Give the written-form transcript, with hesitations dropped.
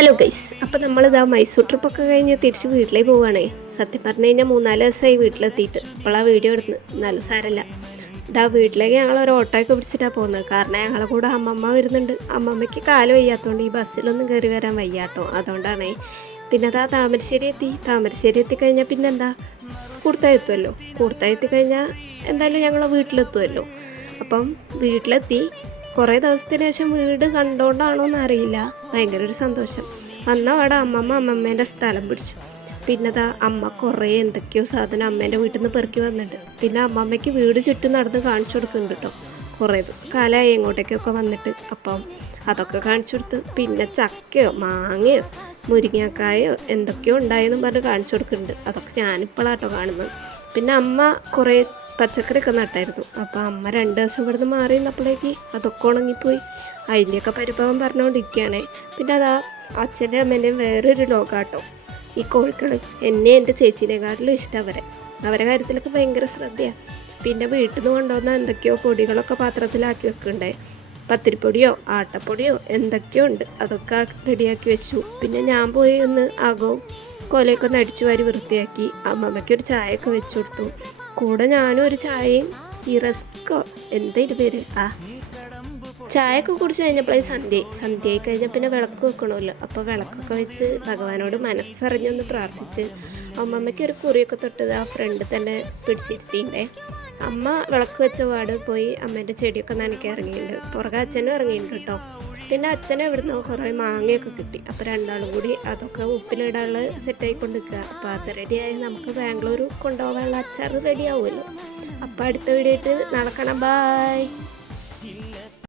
Hello guys, അപ്പോൾ നമ്മളിതാ മൈസൂർ ട്രിപ്പൊക്കെ കഴിഞ്ഞ് തിരിച്ച് വീട്ടിലേക്ക് പോവുകയാണേ. സത്യം പറഞ്ഞു കഴിഞ്ഞാൽ 3-4 ദിവസമായി വീട്ടിലെത്തിയിട്ട്. ഇപ്പോഴാണ് വീഡിയോ എടുക്കുന്നത്. എന്നാലും സാരമില്ല. ഇതാ വീട്ടിലേക്ക് ഞങ്ങളൊരു ഓട്ടോയൊക്കെ പിടിച്ചിട്ടാണ് പോകുന്നത്. കാരണം ഞങ്ങളെ കൂടെ അമ്മമ്മ വരുന്നുണ്ട്. അമ്മമ്മയ്ക്ക് കാല് വയ്യാത്തതുകൊണ്ട് ഈ ബസ്സിലൊന്നും കയറി വരാൻ വയ്യാട്ടോ. അതുകൊണ്ടാണേ. പിന്നെ അതാ താമരശ്ശേരി എത്തിക്കഴിഞ്ഞാൽ പിന്നെ എന്താ കൂർത്തായി എത്തുമല്ലോ. കൂർത്തായി എത്തിക്കഴിഞ്ഞാൽ എന്തായാലും ഞങ്ങൾ വീട്ടിലെത്തുമല്ലോ. അപ്പം വീട്ടിലെത്തി കുറേ ദിവസത്തിന് ശേഷം വീട് കണ്ടുകൊണ്ടാണോ എന്നറിയില്ല, ഭയങ്കര ഒരു സന്തോഷം. വന്ന അവിടെ അമ്മമ്മേൻ്റെ സ്ഥലം പിടിച്ചു. പിന്നെ അമ്മ കുറേ എന്തൊക്കെയോ സാധനം അമ്മേൻ്റെ വീട്ടിൽ നിന്ന് പെറുക്കി വന്നിട്ടുണ്ട്. പിന്നെ അമ്മമ്മയ്ക്ക് വീട് ചുറ്റും നടന്ന് കാണിച്ചു കൊടുക്കുന്നുണ്ട് കേട്ടോ. കുറേ കാലമായി എങ്ങോട്ടേക്കൊക്കെ വന്നിട്ട്. അപ്പം അതൊക്കെ കാണിച്ചു കൊടുത്ത് പിന്നെ ചക്കയോ മാങ്ങയോ മുരിങ്ങക്കായോ എന്തൊക്കെയോ ഉണ്ടായെന്നും പറഞ്ഞ് കാണിച്ചു കൊടുക്കുന്നുണ്ട്. അതൊക്കെ ഞാനിപ്പോഴാട്ടോ കാണുന്നത്. പിന്നെ അമ്മ കുറേ പച്ചക്കറിയൊക്കെ നട്ടായിരുന്നു. അപ്പോൾ അമ്മ 2 ദിവസം ഇവിടുന്ന് മാറി നിന്നപ്പോഴേക്ക് അതൊക്കെ ഉണങ്ങിപ്പോയി. അതിൻ്റെയൊക്കെ പരിഭവം പറഞ്ഞുകൊണ്ടിരിക്കുകയാണേ. പിന്നെ അതാ അച്ഛൻ്റെ അമ്മേൻ്റെയും വേറൊരു ലോകാട്ടോ ഈ കോഴികൾ. എന്നെ എൻ്റെ ചേച്ചീനെക്കാട്ടിലും ഇഷ്ടം അവരെ കാര്യത്തിലൊക്കെ ഭയങ്കര ശ്രദ്ധയാണ്. പിന്നെ വീട്ടിൽ നിന്ന് കൊണ്ടുവന്ന എന്തൊക്കെയോ പൊടികളൊക്കെ പാത്രത്തിലാക്കി വെക്കണ്ടേ. പത്തിരിപ്പൊടിയോ ആട്ടപ്പൊടിയോ എന്തൊക്കെയോ ഉണ്ട്. അതൊക്കെ റെഡിയാക്കി വെച്ചു. പിന്നെ ഞാൻ പോയി ഒന്ന് ആകവും കൊലയൊക്കെ ഒന്ന് അടിച്ചു വാരി വൃത്തിയാക്കി അമ്മമ്മയ്ക്കൊരു ചായയൊക്കെ വെച്ചു കൊടുത്തു. കൂടെ ഞാനും ഒരു ചായയും ഈ റസ്കോ എന്താ പേര് ചായയൊക്കെ കുടിച്ച് കഴിഞ്ഞപ്പോഴേ സന്ധ്യയായി കഴിഞ്ഞാൽ പിന്നെ വിളക്ക് വെക്കണമല്ലോ. അപ്പോൾ വിളക്കൊക്കെ വെച്ച് ഭഗവാനോട് മനസ്സറിഞ്ഞൊന്ന് പ്രാർത്ഥിച്ച് അമ്മമ്മയ്ക്ക് ഒരു കുറിയൊക്കെ തൊട്ടത് ആ ഫ്രണ്ട് തന്നെ പിടിച്ചിരുത്തിണ്ടേ. അമ്മ വിളക്ക് വെച്ച പാട് പോയി അമ്മേൻ്റെ ചെടിയൊക്കെ നനയ്ക്കാൻ ഇറങ്ങിയിട്ടുണ്ട്. പുറകെ അച്ഛനും ഇറങ്ങിയിട്ടുണ്ട് കേട്ടോ. പിന്നെ അച്ഛനും ഇവിടുന്ന് കുറേ മാങ്ങയൊക്കെ കിട്ടി. അപ്പോൾ രണ്ടാളും കൂടി അതൊക്കെ ഉപ്പിലിടാനുള്ള സെറ്റായിക്കൊണ്ട് നിൽക്കുക. അപ്പോൾ അത് റെഡിയായി നമുക്ക് ബാംഗ്ലൂർ കൊണ്ടുപോകാനുള്ള അച്ചാർ റെഡി ആവുമല്ലോ. അപ്പോൾ അടുത്ത വീഡിയോ ആയിട്ട് നടക്കണം. ബായ്.